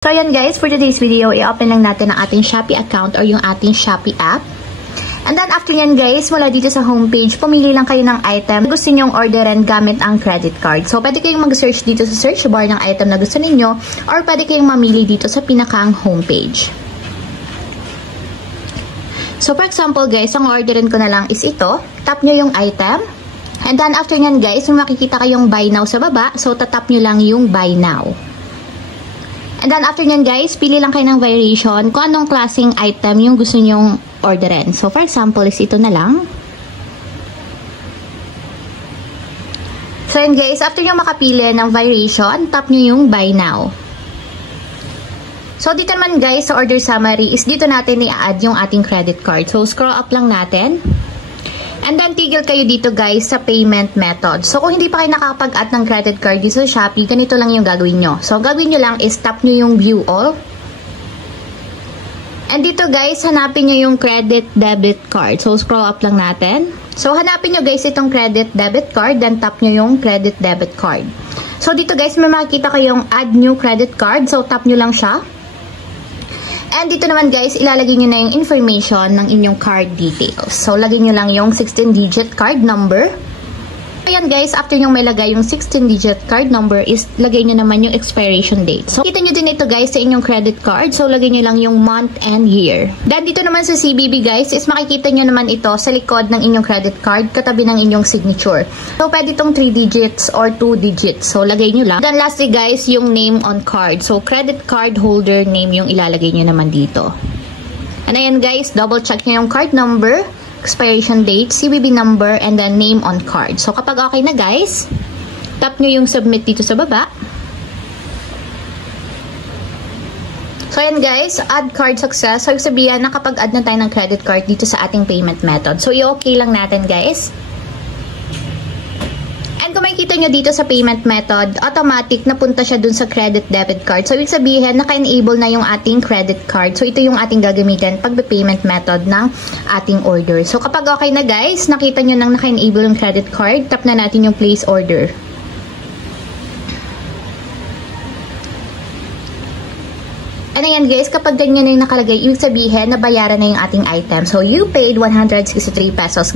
So ayan guys, for today's video, i-open lang natin ang ating Shopee account or yung ating Shopee app. And then after yan guys, mula dito sa homepage, pumili lang kayo ng item na gusto nyong orderin gamit ang credit card. So pwede kayong mag-search dito sa search bar ng item na gusto ninyo or pwede kayong mamili dito sa pinakang homepage. So for example guys, ang orderin ko na lang is ito. Tap nyo yung item. And then after nyan guys, kung makikita kayong buy now sa baba, so tatap nyo lang yung buy now. And then after nyan guys, pili lang kayo ng variation kung anong klaseng item yung gusto nyong orderin. So for example is ito na lang. So yun guys, after nyo makapili ng variation, tap nyo yung buy now. So dito naman guys, sa order summary is dito natin i-add yung ating credit card. So scroll up lang natin. And then, tigil kayo dito guys sa payment method. So, kung hindi pa kayo nakakapag-add ng credit card dito sa Shopee, ganito lang yung gagawin nyo. So, gagawin nyo lang is tap nyo yung view all. And dito guys, hanapin nyo yung credit debit card. So, scroll up lang natin. So, hanapin nyo guys itong credit debit card, then tap nyo yung credit debit card. So, dito guys, may makikita kayong add new credit card. So, tap nyo lang siya. And dito naman guys, ilalagay nyo na yung information ng inyong card details. So, lagay nyo lang yung 16-digit card number. Ayan guys, after nyo may lagay yung 16-digit card number is lagay nyo naman yung expiration date. So, kita nyo din ito guys sa inyong credit card. So, lagay nyo lang yung month and year. Then, dito naman sa CVV guys, is makikita nyo naman ito sa likod ng inyong credit card, katabi ng inyong signature. So, pwede itong 3 digits or 2 digits. So, lagay nyo lang. Then, lastly guys, yung name on card. So, credit card holder name yung ilalagay nyo naman dito. And ayan guys, double check nyo yung card number, expiration date, CVV number, and then name on card. So, kapag okay na guys, tap nyo yung submit dito sa baba. So, ayan guys, add card success. So, sabihin na kapag add na tayo ng credit card dito sa ating payment method. So, i-okay lang natin guys. And kung makikita nyo dito sa payment method, automatic napunta siya dun sa credit debit card. So, ibig sabihin, naka-enable na yung ating credit card. So, ito yung ating gagamitin pag-payment method ng ating order. So, kapag okay na guys, nakita nyo nang naka-enable yung credit card, tap na natin yung place order. And ayan guys, kapag ganyan na yung nakalagay, ibig sabihin, nabayaran na yung ating item. So, you paid 163 pesos.